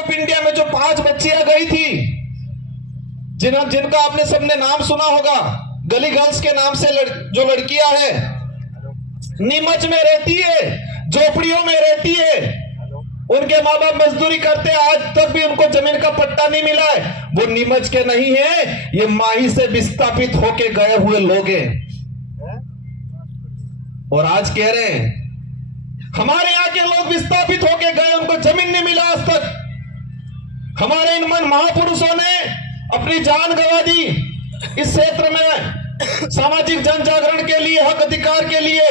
Of India में जो 5 बच्चियां गई थी, जिनका आपने सबने नाम सुना होगा, गली गर्ल्स के नाम से जो लड़कियां हैं, नीमच में रहती है, झोपड़ियों में रहती है, उनके माँ बाप मजदूरी करते हैं, आज तक भी उनको जमीन का पट्टा नहीं मिला है। वो नीमच के नहीं है, ये माही से विस्थापित होके गए हुए लोग हैं। और आज कह रहे हैं हमारे यहाँ के लोग विस्थापित होके गए, उनको जमीन नहीं मिला आज तक। हमारे इन महापुरुषों ने अपनी जान गंवा दी इस क्षेत्र में सामाजिक जन जागरण के लिए, हक अधिकार के लिए।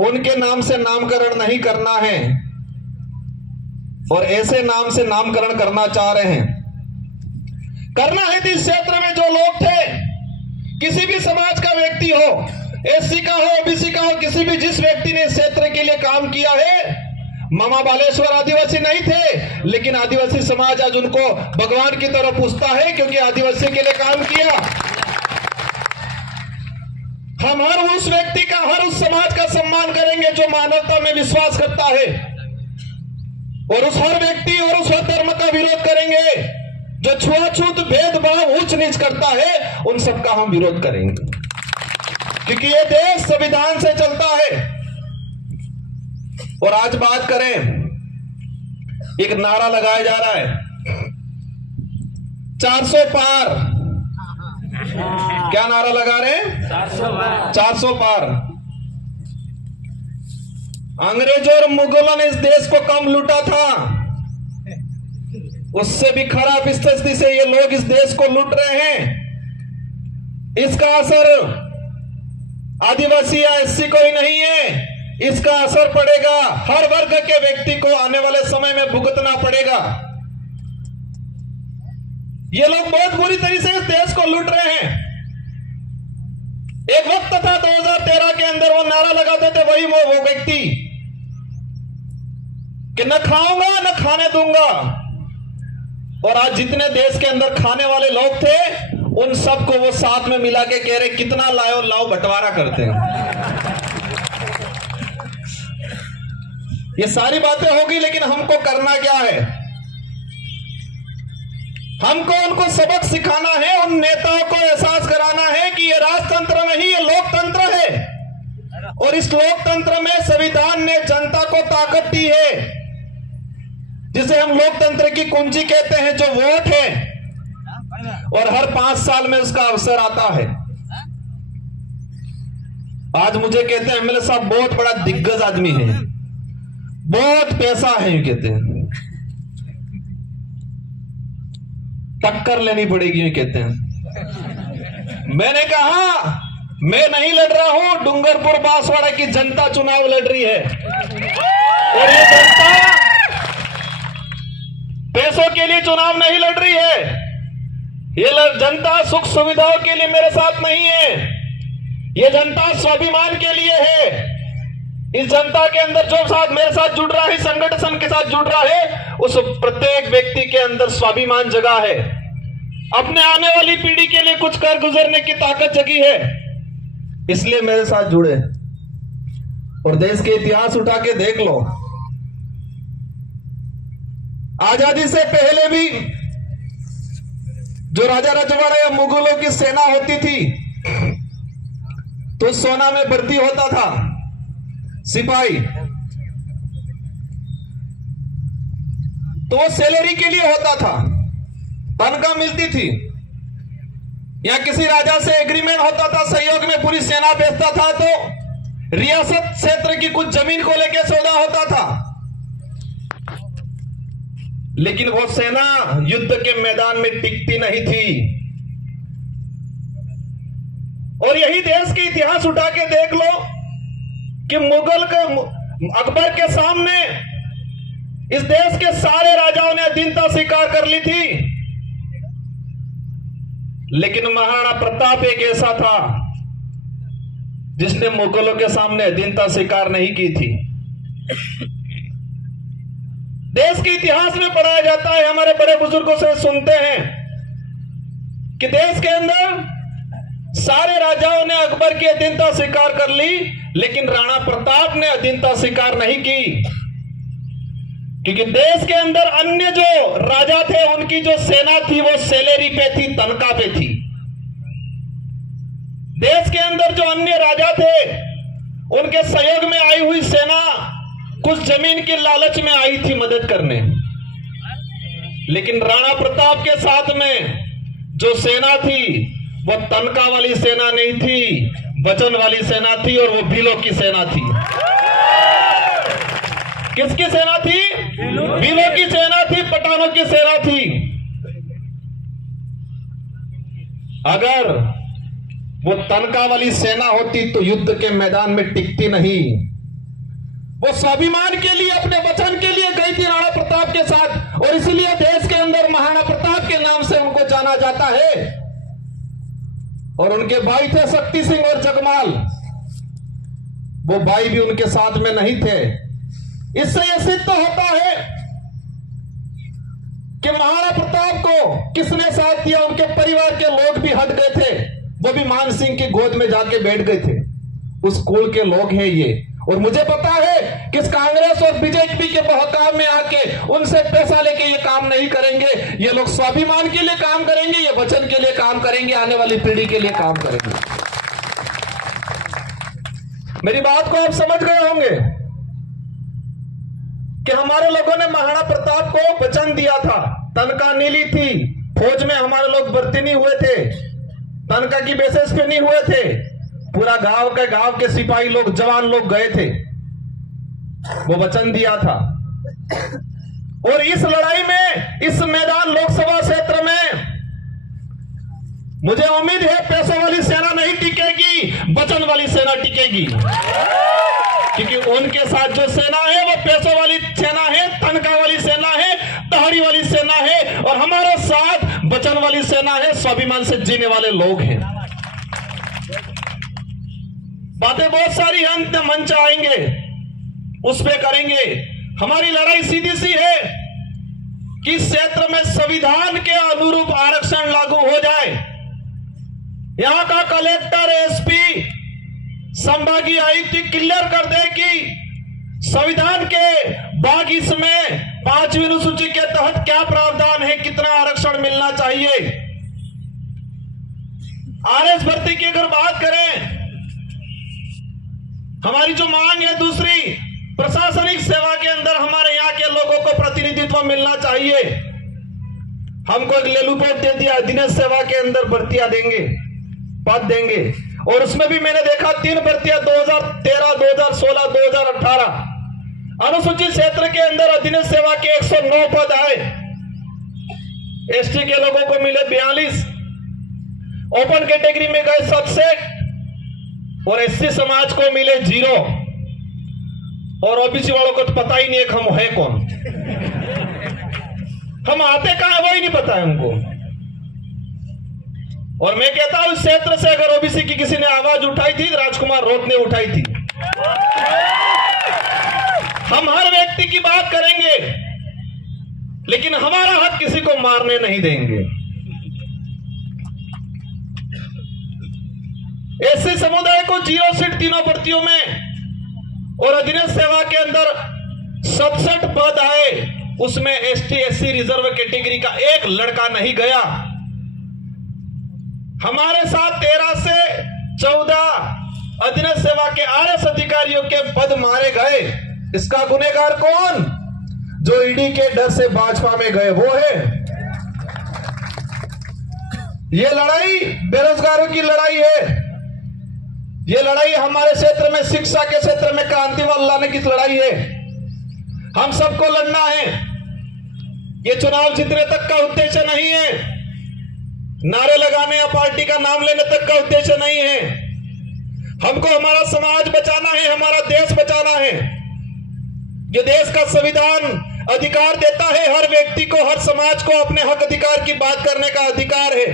उनके नाम से नामकरण नहीं करना है, और ऐसे नाम से नामकरण करना चाह रहे हैं। करना है तो इस क्षेत्र में जो लोग थे, किसी भी समाज का व्यक्ति हो, एससी का हो, ओबीसी का हो, किसी भी जिस व्यक्ति ने इस क्षेत्र के लिए काम किया है, मामा बालेश्वर आदिवासी नहीं थे, लेकिन आदिवासी समाज आज उनको भगवान की तरह पूछता है, क्योंकि आदिवासी के लिए काम किया। हम हर उस व्यक्ति का, हर उस समाज का सम्मान करेंगे जो मानवता में विश्वास करता है, और उस हर व्यक्ति और उस हर धर्म का विरोध करेंगे जो छुआछूत, भेदभाव, ऊंच नीच करता है, उन सबका हम विरोध करेंगे, क्योंकि ये देश संविधान से चलता है। और आज बात करें, एक नारा लगाया जा रहा है 400 पार। क्या नारा लगा रहे हैं? 400 पार। अंग्रेजों और मुगलों ने इस देश को कम लूटा था, उससे भी खराब स्थिति से ये लोग इस देश को लूट रहे हैं। इसका असर आदिवासी या एससी को ही नहीं है, इसका असर पड़ेगा हर वर्ग के व्यक्ति को, आने वाले समय में भुगतना पड़ेगा। ये लोग बहुत बुरी तरीके से इस देश को लूट रहे हैं। एक वक्त था 2013 के अंदर वो नारा लगाते थे वही वो व्यक्ति कि न खाऊंगा न खाने दूंगा, और आज जितने देश के अंदर खाने वाले लोग थे, उन सबको वो साथ में मिला के कह रहे कितना लाओ लाओ, बंटवारा करते हैं। ये सारी बातें होगी, लेकिन हमको करना क्या है? हमको उनको सबक सिखाना है, उन नेताओं को एहसास कराना है कि ये राजतंत्र नहीं, ये लोकतंत्र है, और इस लोकतंत्र में संविधान ने जनता को ताकत दी है, जिसे हम लोकतंत्र की कुंजी कहते हैं, जो वोट है, और हर 5 साल में उसका अवसर आता है। आज मुझे कहते हैं एमएलए साहब बहुत बड़ा दिग्गज आदमी है, बहुत पैसा है, ये कहते हैं, टक्कर लेनी पड़ेगी, ये कहते हैं। मैंने कहा मैं नहीं लड़ रहा हूं, डूंगरपुर बांसवाड़ा की जनता चुनाव लड़ रही है, और ये जनता पैसों के लिए चुनाव नहीं लड़ रही है। ये जनता सुख सुविधाओं के लिए मेरे साथ नहीं है, ये जनता स्वाभिमान के लिए है। इस जनता के अंदर जो साथ मेरे साथ जुड़ रहा है, संगठन के साथ जुड़ रहा है, उस प्रत्येक व्यक्ति के अंदर स्वाभिमान जगा है, अपने आने वाली पीढ़ी के लिए कुछ कर गुजरने की ताकत जगी है, इसलिए मेरे साथ जुड़े। और देश के इतिहास उठा के देख लो, आजादी से पहले भी जो राजा रजवाड़ा या मुगलों की सेना होती थी, तो सोना में भर्ती होता था सिपाही, तो वो सैलरी के लिए होता था, तनख्वाह मिलती थी, या किसी राजा से एग्रीमेंट होता था, सहयोग में पूरी सेना भेजता था, तो रियासत क्षेत्र की कुछ जमीन को लेकर सौदा होता था। लेकिन वो सेना युद्ध के मैदान में टिकती नहीं थी। और यही देश के इतिहास उठा के देख लो कि मुगल के अकबर के सामने इस देश के सारे राजाओं ने अधीनता स्वीकार कर ली थी, लेकिन महाराणा प्रताप एक ऐसा था जिसने मुगलों के सामने अधीनता स्वीकार नहीं की थी। देश के इतिहास में पढ़ाया जाता है, हमारे बड़े बुजुर्गों से सुनते हैं कि देश के अंदर सारे राजाओं ने अकबर की अधीनता स्वीकार कर ली, लेकिन राणा प्रताप ने अधीनता स्वीकार नहीं की, क्योंकि देश के अंदर अन्य राजा थे उनकी जो सेना थी वो सैलरी पे थी, तनख्वाह पे थी। देश के अंदर जो अन्य राजा थे उनके सहयोग में आई हुई सेना कुछ जमीन की लालच में आई थी मदद करने, लेकिन राणा प्रताप के साथ में जो सेना थी वो तनख्वाह वाली सेना नहीं थी, वचन वाली सेना थी, और वो भीलों की सेना थी। किसकी सेना थी? भीलों की सेना थी, पठानों की सेना थी। अगर वो तनख्वाह वाली सेना होती तो युद्ध के मैदान में टिकती नहीं। वो स्वाभिमान के लिए, अपने वचन के लिए गई थी राणा प्रताप के साथ, और इसलिए देश के अंदर महाराणा प्रताप के नाम से उनको जाना जाता है। और उनके भाई थे शक्ति सिंह और जगमाल, वो भाई भी उनके साथ में नहीं थे। इससे यह सिद्ध होता है कि महाराणा प्रताप को किसने साथ दिया। उनके परिवार के लोग भी हट गए थे, वो भी मान सिंह की गोद में जाके बैठ गए थे। उस कुल के लोग हैं ये। और मुझे पता है कि इस कांग्रेस और बीजेपी के बहकाव में आके उनसे पैसा लेके ये काम नहीं करेंगे। ये लोग स्वाभिमान के लिए काम करेंगे, ये वचन के लिए काम करेंगे, आने वाली पीढ़ी के लिए काम करेंगे। मेरी बात को आप समझ गए होंगे कि हमारे लोगों ने महाराणा प्रताप को वचन दिया था, तनख्वाह नहीं ली थी। फौज में हमारे लोग भर्ती नहीं हुए थे, तनख्वाह की बेसिस पे नहीं हुए थे। पूरा गांव के सिपाही लोग, जवान लोग गए थे, वो वचन दिया था। और इस लड़ाई में, इस मैदान लोकसभा क्षेत्र में मुझे उम्मीद है पैसों वाली सेना नहीं टिकेगी, वचन वाली सेना टिकेगी। क्योंकि उनके साथ जो सेना है वो पैसों वाली सेना है, तनख्वाह वाली सेना है, दहाड़ी वाली सेना है, और हमारे साथ वचन वाली सेना है, स्वाभिमान से जीने वाले लोग हैं। बातें बहुत सारी अंत मंच आएंगे, उस पे करेंगे। हमारी लड़ाई सीधी सी है कि इस क्षेत्र में संविधान के अनुरूप आरक्षण लागू हो जाए। यहां का कलेक्टर, एसपी, संभागीय आयुक्त क्लियर कर दे कि संविधान के भाग इसमें 5वीं अनुसूची के तहत क्या प्रावधान है, कितना आरक्षण मिलना चाहिए। आरएस भर्ती की अगर बात करें, हमारी जो मांग है दूसरी, प्रशासनिक सेवा के अंदर हमारे यहां के लोगों को प्रतिनिधित्व मिलना चाहिए। हमको एक लेलूपोट दे दिया, दिनेश सेवा के अंदर भर्तियां देंगे, पद देंगे। और उसमें भी मैंने देखा 3 भर्तियां 2013, 2016, 2018। अनुसूचित क्षेत्र के अंदर अधिनियम सेवा के 109 पद आए, एसटी के लोगों को मिले 42, ओपन कैटेगरी में गए 67, और एससी समाज को मिले 0, और ओबीसी वालों को तो पता ही नहीं है हम है कौन, हम आते कहां है वो ही नहीं पता है हमको। और मैं कहता हूं इस क्षेत्र से अगर ओबीसी की किसी ने आवाज उठाई थी, राजकुमार रोत ने उठाई थी। हम हर व्यक्ति की बात करेंगे, लेकिन हमारा हक किसी को मारने नहीं देंगे। एससी समुदाय को 0 सीट 3 भर्तियों में, और अधिनियम सेवा के अंदर 67 पद आए, उसमें एसटी एससी रिजर्व कैटेगरी का एक लड़का नहीं गया। हमारे साथ 13 से 14 अधिनियम सेवा के आरएस अधिकारियों के पद मारे गए। इसका गुनहगार कौन? जो ईडी के डर से भाजपा में गए वो है। ये लड़ाई बेरोजगारों की लड़ाई है। ये लड़ाई हमारे क्षेत्र में, शिक्षा के क्षेत्र में क्रांति लाने की लड़ाई है। हम सबको लड़ना है। ये चुनाव जीतने तक का उद्देश्य नहीं है, नारे लगाने या पार्टी का नाम लेने तक का उद्देश्य नहीं है। हमको हमारा समाज बचाना है, हमारा देश बचाना है। ये देश का संविधान अधिकार देता है हर व्यक्ति को, हर समाज को अपने हक अधिकार की बात करने का अधिकार है,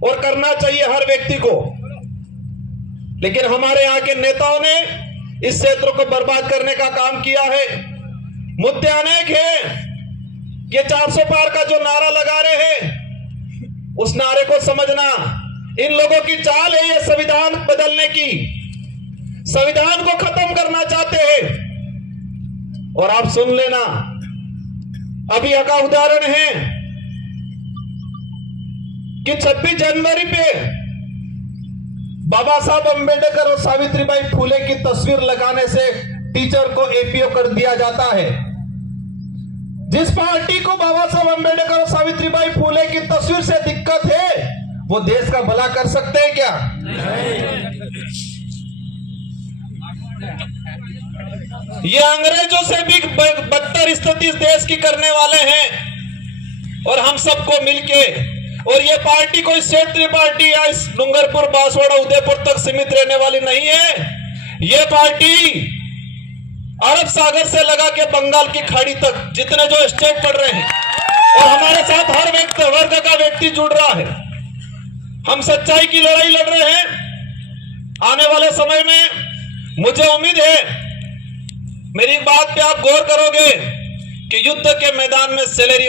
और करना चाहिए हर व्यक्ति को। लेकिन हमारे यहाँ के नेताओं ने इस क्षेत्र को बर्बाद करने का काम किया है। मुद्दे अनेक हैं। ये 400 पार का जो नारा लगा रहे हैं, उस नारे को समझना। इन लोगों की चाल है ये संविधान बदलने की, संविधान को खत्म करना चाहते हैं। और आप सुन लेना, अभी का उदाहरण है कि 26 जनवरी पे बाबा साहब अंबेडकर और सावित्रीबाई फुले की तस्वीर लगाने से टीचर को एपीओ कर दिया जाता है। जिस पार्टी को बाबा साहब अंबेडकर और सावित्रीबाई फुले की तस्वीर से दिक्कत है, वो देश का भला कर सकते हैं क्या? ये अंग्रेजों से भी बदतर स्थिति इस देश की करने वाले हैं और हम सबको मिलके, और ये पार्टी कोई क्षेत्रीय पार्टी या इस डूंगरपुर, बांसवाड़ा, उदयपुर तक सीमित रहने वाली नहीं है। ये पार्टी अरब सागर से लगा के बंगाल की खाड़ी तक जितने जो स्टेट पड़ रहे हैं, और हमारे साथ हर वर्ग का व्यक्ति जुड़ रहा है। हम सच्चाई की लड़ाई लड़ रहे हैं। आने वाले समय में मुझे उम्मीद है, मेरी बात पे आप गौर करोगे कि युद्ध के मैदान में सैलरी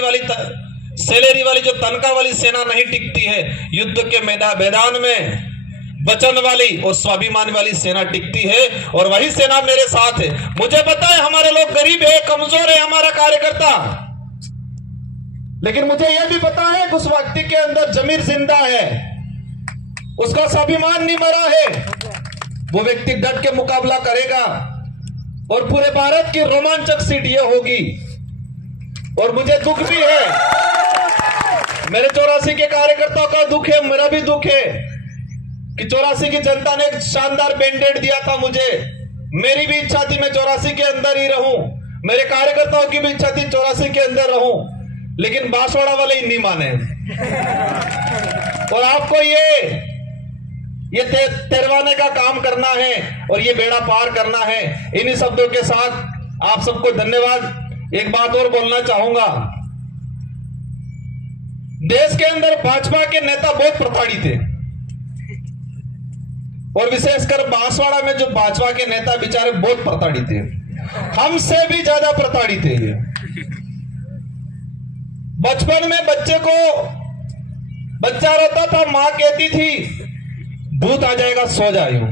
वाली जो तनख्वाह वाली सेना नहीं टिकती है, युद्ध के मैदान में वचन वाली और स्वाभिमान वाली सेना टिकती है, और वही सेना मेरे साथ है। मुझे पता है हमारे लोग गरीब है, कमजोर है हमारा कार्यकर्ता, लेकिन मुझे यह भी पता है कि उस व्यक्ति के अंदर जमीर जिंदा है, उसका स्वाभिमान नहीं मरा है। वो व्यक्ति डट के मुकाबला करेगा और पूरे भारत की रोमांचक सीट यह होगी। और मुझे दुख भी है, मेरे 84 के कार्यकर्ताओं का दुख है, मेरा भी दुख है कि 84 की जनता ने एक शानदार बैंडेड दिया था मुझे। मेरी भी इच्छा थी मैं 84 के अंदर ही रहूं, मेरे कार्यकर्ताओं की भी इच्छा थी 84 के अंदर रहूं, लेकिन बांसवाड़ा वाले ही नहीं माने। और आपको ये तेरवाने का काम करना है और ये बेड़ा पार करना है। इन्हीं शब्दों के साथ आप सबको धन्यवाद। एक बात और बोलना चाहूंगा, देश के अंदर भाजपा के नेता बहुत प्रताड़ित थे, और विशेषकर बांसवाड़ा में जो भाजपा के नेता बेचारे बहुत प्रताड़ित थे, हमसे भी ज्यादा प्रताड़ित थे। बचपन में बच्चा रोता था, मां कहती थी भूत आ जाएगा सो जाइयो।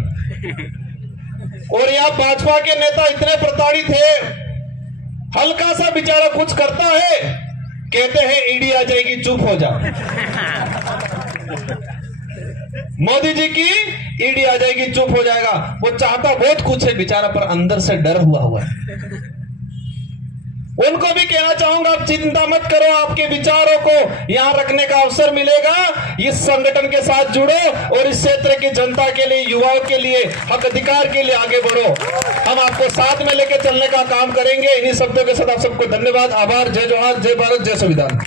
और यहां भाजपा के नेता इतने प्रताड़ित है, हल्का सा बेचारा कुछ करता है कहते हैं ईडी आ जाएगी चुप हो जा। मोदी जी की ईडी आ जाएगी चुप हो जाएगा। वो चाहता बहुत कुछ है बेचारा, पर अंदर से डर हुआ है। उनको भी कहना चाहूंगा, आप चिंता मत करो, आपके विचारों को यहां रखने का अवसर मिलेगा। इस संगठन के साथ जुड़ो और इस क्षेत्र की जनता के लिए, युवाओं के लिए, हक अधिकार के लिए आगे बढ़ो। हम आपको साथ में लेकर चलने का काम करेंगे। इन्हीं शब्दों के साथ आप सबको धन्यवाद, आभार। जय जोहार, जय भारत, जय संविधान।